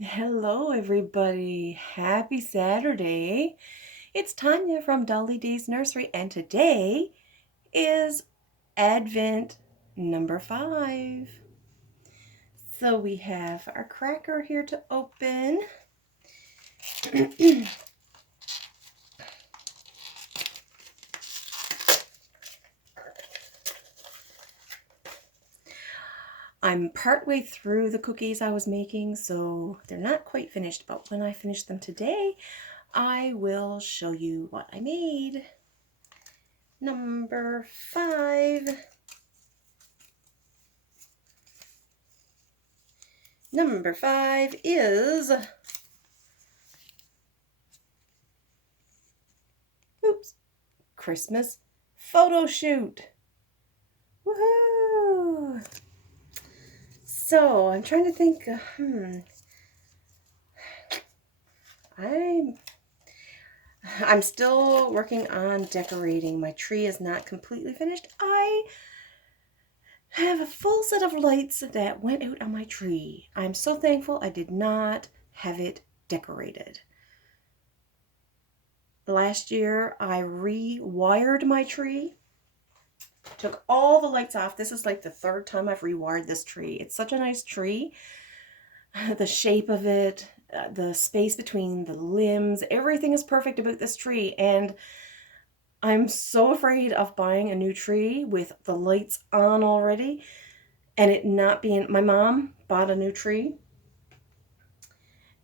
Hello, everybody. Happy Saturday. It's Tanya from Dolly Day's Nursery, and today is Advent number 5. So we have our cracker here to open. I'm partway through the cookies I was making, so they're not quite finished, but when I finish them today, I will show you what I made. Number 5. Number 5 is, Christmas photo shoot. Woohoo! So I'm trying to think. I'm still working on decorating. My tree is not completely finished. I have a full set of lights that went out on my tree. I'm so thankful I did not have it decorated. Last year I rewired my tree. Took all the lights off. This is like the 3rd time I've rewired this tree. It's such a nice tree. The shape of it, the space between the limbs, everything is perfect about this tree. And I'm so afraid of buying a new tree with the lights on already and it not being. My mom bought a new tree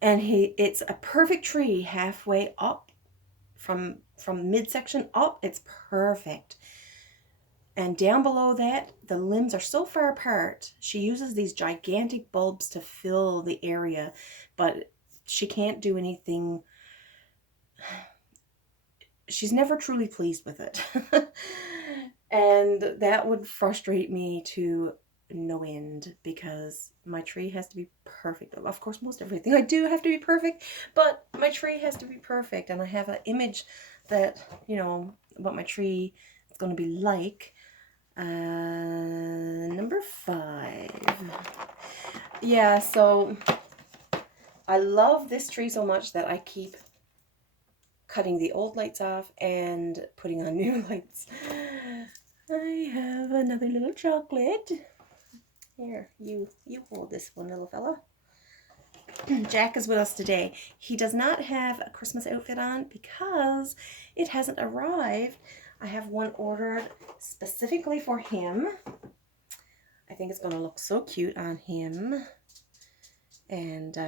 and it's a perfect tree halfway up from midsection up. It's perfect. And down below that, the limbs are so far apart. She uses these gigantic bulbs to fill the area, but she can't do anything. She's never truly pleased with it. And that would frustrate me to no end because my tree has to be perfect. Of course, most everything I do have to be perfect, but my tree has to be perfect. And I have an image that, what my tree is going to be like. Number 5. Yeah, so I love this tree so much that I keep cutting the old lights off and putting on new lights. I have another little chocolate. Here, you hold this one, little fella. Jack is with us today. He does not have a Christmas outfit on because it hasn't arrived. I have one ordered specifically for him. I think it's going to look so cute on him. And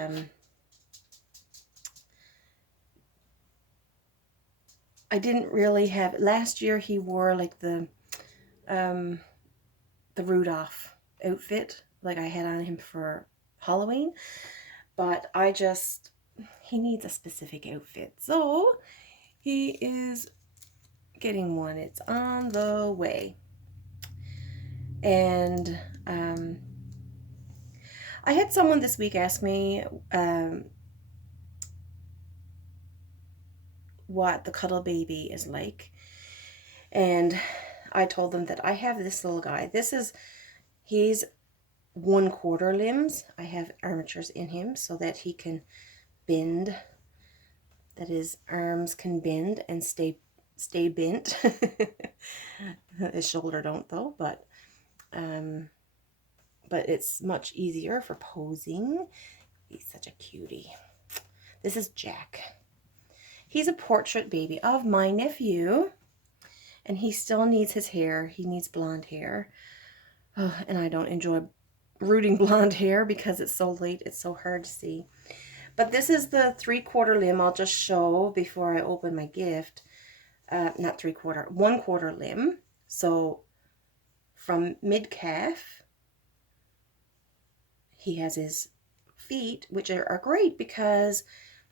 I didn't really have. Last year he wore like the Rudolph outfit, like I had on him for Halloween. But he needs a specific outfit, so he is getting one. It's on the way. And I had someone this week ask me what the cuddle baby is like. And I told them that I have this little guy. He's 1/4 limbs. I have armatures in him so that he can bend, that his arms can bend and stay bent. His shoulder don't though, but it's much easier for posing. He's such a cutie. This is Jack. He's a portrait baby of my nephew, and he still needs his hair. He needs blonde hair. Oh, and I don't enjoy rooting blonde hair because it's so late. It's so hard to see. But this is the 3/4 limb. I'll just show before I open my gift. Not 3/4, 1/4 limb. So from mid-calf, he has his feet, which are great because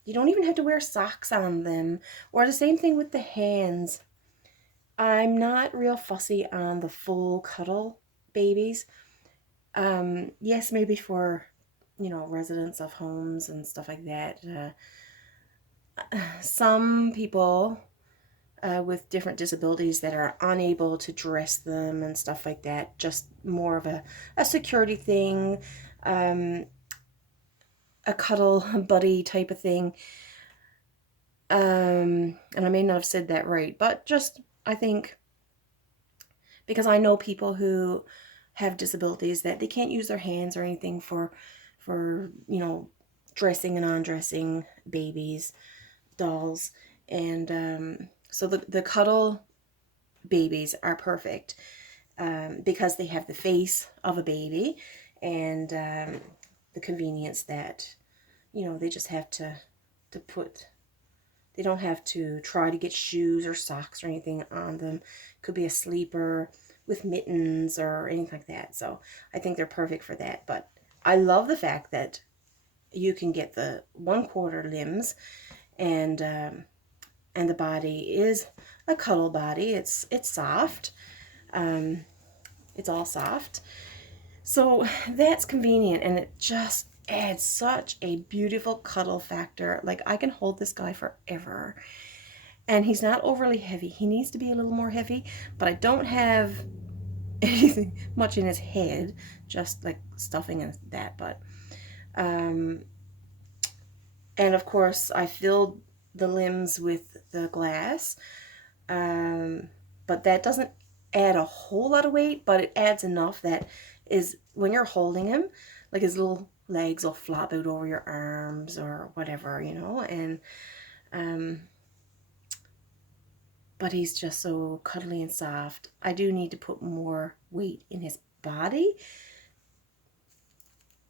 you don't even have to wear socks on them. Or the same thing with the hands. I'm not real fussy on the full cuddle babies. Yes, maybe for, residents of homes and stuff like that. Some people with different disabilities that are unable to dress them and stuff like that, just more of a security thing. a cuddle buddy type of thing. And I may not have said that right, but just, I think, because I know people who have disabilities that they can't use their hands or anything for dressing and undressing babies, dolls, and so the cuddle babies are perfect, because they have the face of a baby, and the convenience that they just have to put. They don't have to try to get shoes or socks or anything on them. Could be a sleeper with mittens or anything like that. So I think they're perfect for that. But I love the fact that you can get the 1/4 limbs, and the body is a cuddle body. It's soft. It's all soft. So that's convenient, and it just adds such a beautiful cuddle factor. Like, I can hold this guy forever. And he's not overly heavy. He needs to be a little more heavy, but I don't have anything much in his head, just like stuffing and that. But and of course I filled the limbs with the glass, but that doesn't add a whole lot of weight, but it adds enough that is, when you're holding him, like, his little legs will flop out over your arms or whatever, and but he's just so cuddly and soft. I do need to put more weight in his body.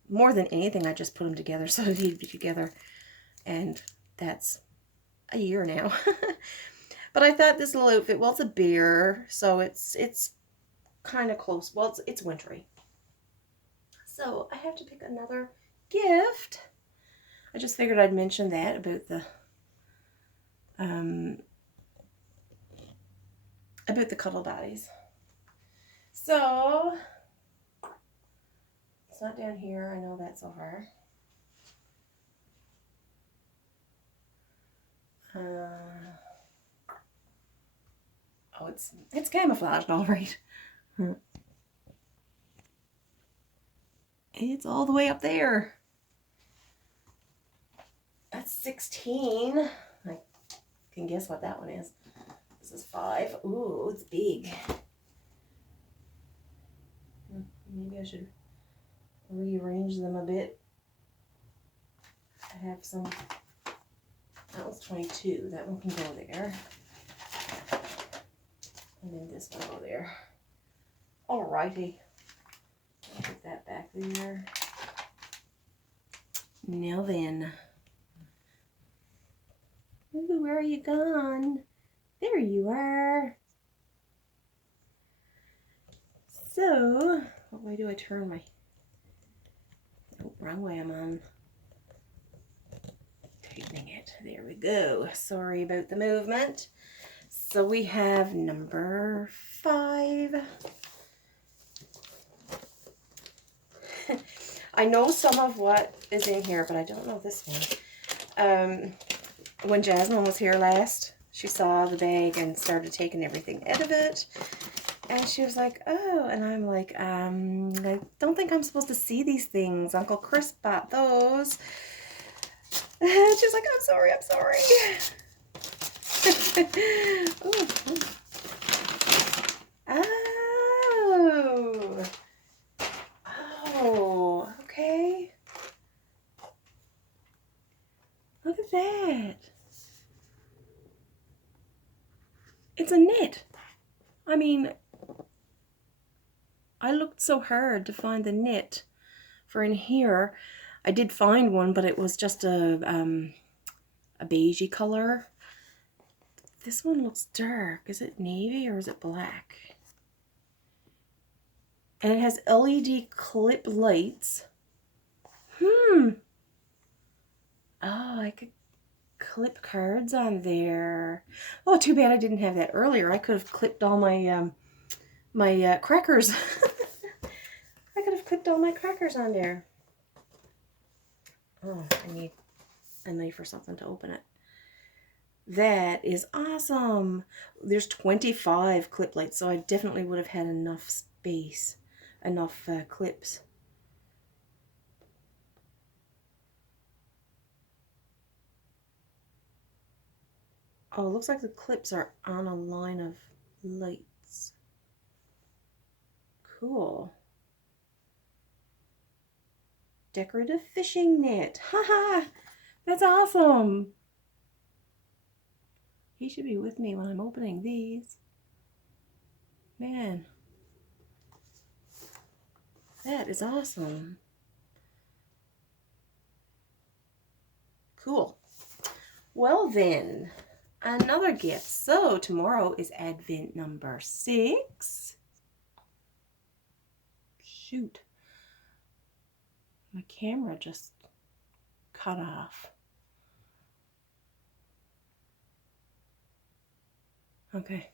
More than anything, I just put him together so that he'd be together, and that's a year now. But I thought this little outfit, well, it's a bear, so it's kind of close. Well, it's wintry. So I have to pick another gift. I just figured I'd mention that about the cuddle bodies. So it's not down here. I know that so far. Oh, it's camouflaged, all right. It's all the way up there. That's 16. I can guess what that one is. This is 5. Ooh, it's big. Maybe I should rearrange them a bit. I have some. That was 22. That one can go there. And then this one go there. Alrighty. I'll put that back there. Now then. Ooh, where are you gone? There you are. So, what way do I turn my... Oh, wrong way I'm on. Tightening it. There we go. Sorry about the movement. So we have number 5. I know some of what is in here, but I don't know this one. When Jasmine was here last, she saw the bag and started taking everything out of it. And she was like, oh, and I'm like, I don't think I'm supposed to see these things. Uncle Chris bought those. And she's like, I'm sorry. Ooh. Oh, okay. Look at that. It's a knit. I mean, I looked so hard to find the knit for in here. I did find one, but it was just a beigey color. This one looks dark. Is it navy or is it black? And it has LED clip lights. Oh, I could clip cards on there. Oh, too bad I didn't have that earlier. I could have clipped all my my crackers. I could have clipped all my crackers on there. Oh, I need a knife or something to open it. That is awesome. There's 25 clip lights, so I definitely would have had enough space, enough clips. Oh, it looks like the clips are on a line of lights. Cool. Decorative fishing net. Haha, that's awesome. He should be with me when I'm opening these. Man, that is awesome. Cool. Well then, another gift. So tomorrow is Advent number 6. Shoot. My camera just cut off. Okay.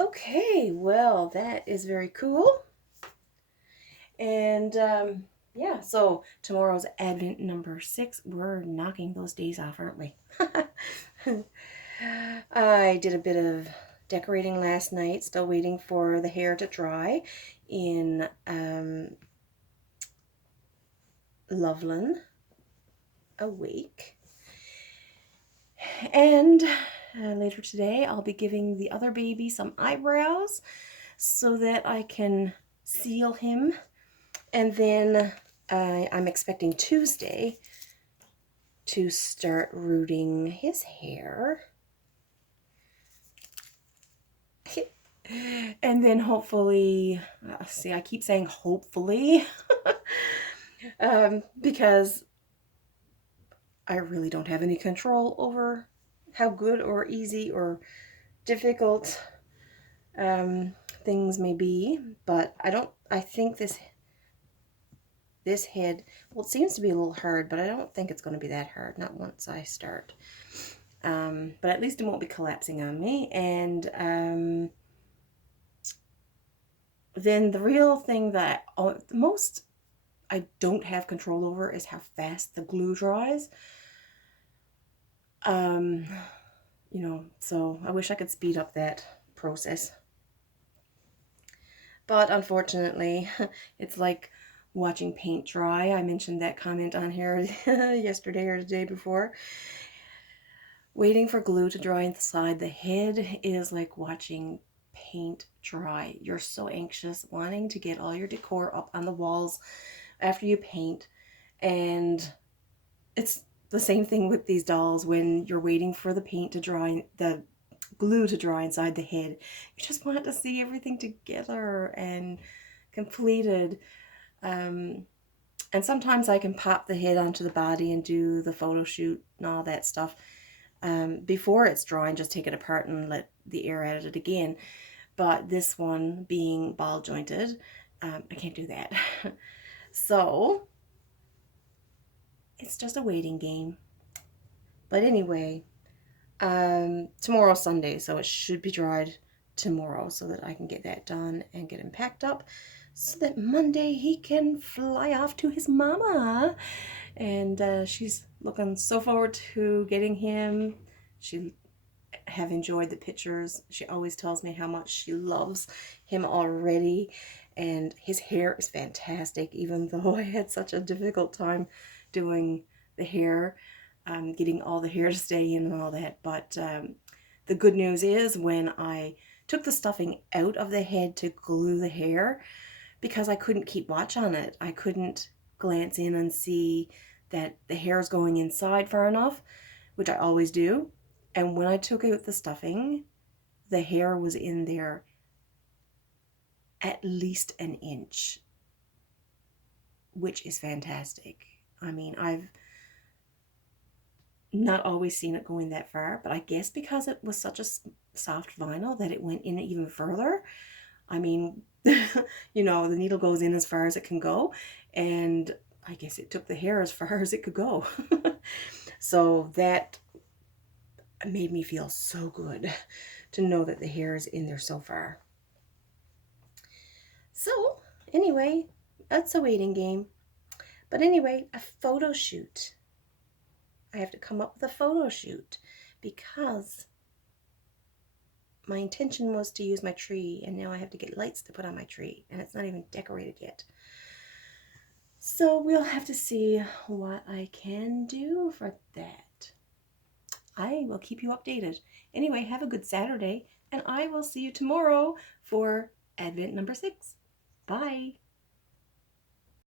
Okay, well, that is very cool. And yeah, so tomorrow's Advent number 6. We're knocking those days off, aren't we? I did a bit of decorating last night, still waiting for the hair to dry in Loveland Awake. And later today, I'll be giving the other baby some eyebrows so that I can seal him. And then I'm expecting Tuesday to start rooting his hair. And then hopefully, see, I keep saying hopefully, because I really don't have any control over how good or easy or difficult things may be. But I think this head, well, it seems to be a little hard, but I don't think it's going to be that hard, not once I start. But at least it won't be collapsing on me. And then the real thing that most I don't have control over is how fast the glue dries. You know, so I wish I could speed up that process. But unfortunately, it's like watching paint dry. I mentioned that comment on here yesterday or the day before. Waiting for glue to dry inside the head is like watching paint dry. You're so anxious, wanting to get all your decor up on the walls after you paint. And it's the same thing with these dolls when you're waiting for the paint to dry, the glue to dry inside the head. You just want to see everything together and completed. And sometimes I can pop the head onto the body and do the photo shoot and all that stuff before it's dry and just take it apart and let the air at it again. But this one being ball jointed, I can't do that. So it's just a waiting game. But anyway, tomorrow's Sunday, so it should be dried tomorrow so that I can get that done and get him packed up so that Monday he can fly off to his mama. And she's looking so forward to getting him. She have enjoyed the pictures. She always tells me how much she loves him already, and his hair is fantastic, even though I had such a difficult time doing the hair, getting all the hair to stay in and all that. But the good news is when I took the stuffing out of the head to glue the hair, because I couldn't keep watch on it, I couldn't glance in and see that the hair is going inside far enough, which I always do. And when I took out the stuffing, the hair was in there at least an inch, which is fantastic. I mean, I've not always seen it going that far, but I guess because it was such a soft vinyl that it went in even further. I mean, you know, the needle goes in as far as it can go, and I guess it took the hair as far as it could go. So that made me feel so good to know that the hair is in there so far. So anyway, that's a waiting game. But anyway, a photo shoot. I have to come up with a photo shoot because my intention was to use my tree, and now I have to get lights to put on my tree, and it's not even decorated yet. So we'll have to see what I can do for that. I will keep you updated. Anyway, have a good Saturday, and I will see you tomorrow for Advent number 6. Bye.